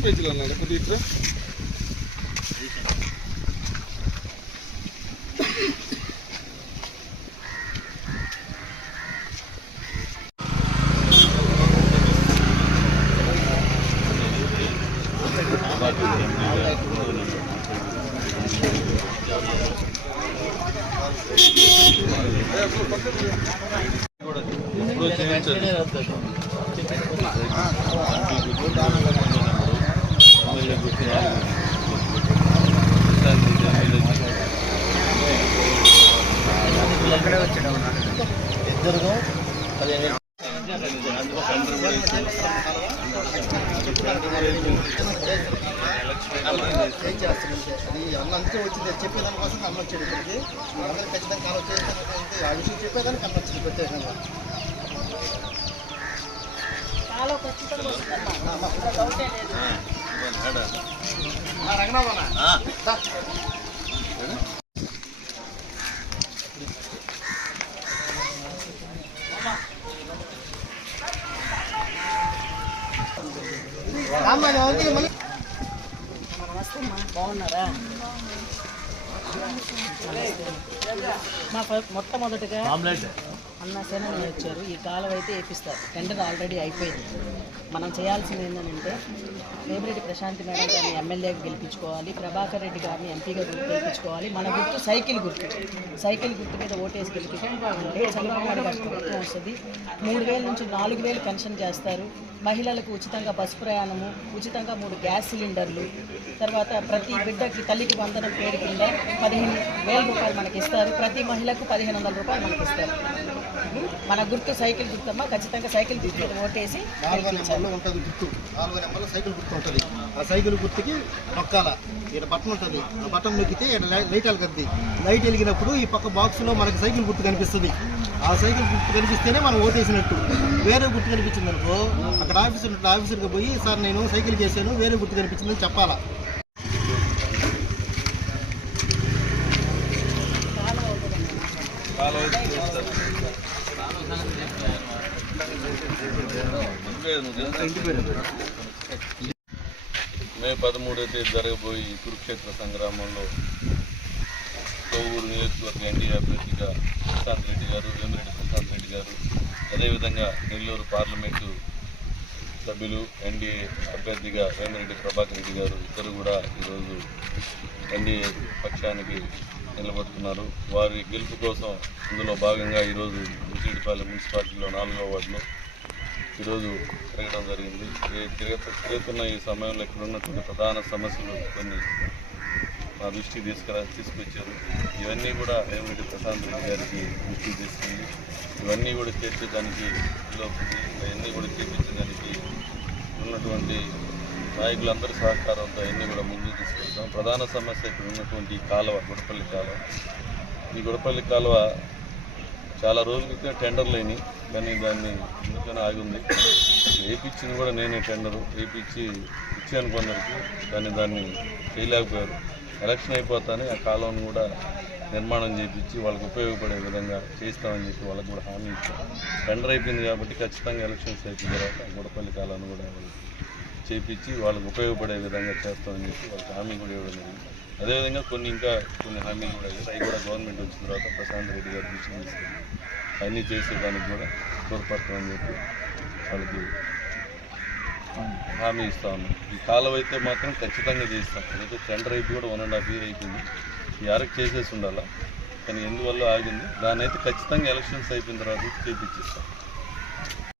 పేజీలు అన్నాడు కొద్దిగా ఇట్లా ఇప్పుడు చేయించండి ఇద్దరు పదిహేను అది అన్న వచ్చింది చెప్పేదాని కోసం అమ్మ వచ్చాడు ఇక్కడికి అందరూ ఖచ్చితంగా కాలం ఆ విషయం చెప్పేదానికి అమ్మ వచ్చింది ప్రత్యేకంగా ఖచ్చితంగా బాగున్నారా మా ఫ- మొట్టమొదటిగా అన్న సేనని వచ్చారు. ఈ కాలం అయితే వేపిస్తారు. టెండర్ ఆల్రెడీ అయిపోయింది. మనం చేయాల్సింది ఏంటంటే వేమిరెడ్డి ప్రశాంతి మేడం గారిని ఎమ్మెల్యేగా గెలిపించుకోవాలి. ప్రభాకర్ రెడ్డి గారిని ఎంపీగా గెలిపించుకోవాలి మన గుర్తు సైకిల్ గుర్తు. సైకిల్ గుర్తు మీద ఓటేసి గెలిపించుకుంటే చంద్రబాబు నాయుడు గారి ప్రభుత్వం వస్తుంది. మూడు వేల నుంచి నాలుగు వేలు పెన్షన్ చేస్తారు. మహిళలకు ఉచితంగా బస్సు ప్రయాణము ఉచితంగా మూడు గ్యాస్ సిలిండర్లు తర్వాత ప్రతి బిడ్డకి తల్లికి వందనం పేరు కింద పదిహేను వేల రూపాయలు మనకి ఇస్తారు ప్రతి మహిళకు పదిహేను వందల రూపాయలు మనకి ఇస్తారు మన గుర్తు సైకిల్ గుర్తమ్మా? ఖచ్చితంగా సైకిల్ గుర్తు ఓటేసి నాలుగో నెంబర్లో ఉంటుంది గుర్తు. నాలుగో నెంబర్లో సైకిల్ గుర్తు ఉంటుంది. ఆ సైకిల్ గుర్తుకి నొక్కాల. ఇక్కడ బటన్ ఉంటుంది. ఆ బటన్ నొక్కితే ఇక్కడ లైట్ వెలుగుద్ది. లైట్ వెలిగినప్పుడు ఈ పక్క బాక్స్లో మనకి సైకిల్ గుర్తు కనిపిస్తుంది. ఆ సైకిల్ గుర్తు కనిపిస్తేనే మనం ఓటేసినట్టు. వేరే గుర్తు కనిపించింది అనుకో అక్కడ ఆఫీసర్ ఆఫీసర్కి పోయి సార్ నేను సైకిల్ చేశాను. వేరే గుర్తు కనిపించిందని చెప్పాలా కాలువ అయితే చేస్తారు. ఇంటి పేరు నువ్వు తెలుసా? మే పదమూడో తేదీ జరగబోయి కురుక్షేత్ర సంగ్రామంలో కొవ్వూరు నియోజకవర్గ ఎన్డీఏ అభ్యర్థిగా ప్రశాంత్ రెడ్డి గారు వేమిరెడ్డి ప్రశాంత్ రెడ్డి గారు అదేవిధంగా నెల్లూరు పార్లమెంటు సభ్యులు ఎన్డీఏ అభ్యర్థిగా వేమిరెడ్డి ప్రభాకర్ రెడ్డి గారు ఇద్దరు కూడా ఈరోజు ఎన్డీఏ పక్షానికి నిలబడుతున్నారు. వారి గెలుపు కోసం ఇందులో భాగంగా ఈరోజు ముసిడిపాలెం మున్సిపాలిటీలో నాలుగో వార్డులో ఈరోజు తిరగడం జరిగింది. తిరగ తిరుగుతున్న ఈ సమయంలో ఇక్కడ ఉన్నటువంటి ప్రధాన సమస్యలు కొన్ని మా దృష్టికి తీసుకురా తీసుకొచ్చారు. ఇవన్నీ కూడా వేమిరెడ్డి ప్రశాంత్ రెడ్డి గారికి దృష్టికి తీసుకుంది ఇవన్నీ కూడా చేర్చేదానికి లోపుంది ఉన్నటువంటి నాయకులందరి సహకారంతో అన్నీ కూడా ముందుకు తీసుకెళ్తాం ప్రధాన సమస్య ఇక్కడ ఉన్నటువంటి కాలువ గుడపల్లి కాలువ. ఈ గుడపల్లి కాలువ చాలా రోజుల క్రితం టెండర్ లేని కానీ దాన్ని ఎందుకని ఆగి ఉంది. కూడా నేనే టెండరు. ఏపిచ్చి ఇచ్చాను కొందరికి. కానీ దాన్ని చేయలేకపోయారు. ఎలక్షన్ అయిపోతానే ఆ కాలువను కూడా నిర్మాణం చేయించి వాళ్ళకి ఉపయోగపడే విధంగా చేస్తామని చెప్పి వాళ్ళకి కూడా హామీ ఇచ్చాం. టెండర్ అయిపోయింది కాబట్టి ఖచ్చితంగా ఎలక్షన్స్ అయిపోయిన తర్వాత గుడపల్లి కాలాన్ని కూడా చేపించి వాళ్ళకు ఉపయోగపడే విధంగా చేస్తామని చెప్పి వాళ్ళకి హామీ కూడా ఇవ్వడం జరిగింది. అదేవిధంగా కొన్ని ఇంకా కొన్ని హామీలు కూడా ఇవ్వాలి అవి కూడా గవర్నమెంట్ వచ్చిన తర్వాత ప్రశాంత్ రెడ్డి గారు దృష్టికి తీసుకెళ్ళి అన్నీ చేసేదానికి కూడా తోడ్పడతామని చెప్పి వాళ్ళకి హామీ ఇస్తా ఉన్నాం. ఈ కాలం అయితే మాత్రం ఖచ్చితంగా చేస్తాం. అయితే టెండర్ అయితే కూడా వన్ అండ్ హాఫ్ ఇయర్ అయిపోయింది. ఈ అరకు చేసేసి ఉండాలా? కానీ ఎందువల్ల ఆగింది? దాన్ని అయితే ఖచ్చితంగా ఎలక్షన్స్ అయిపోయిన తర్వాత చేపించిస్తాం.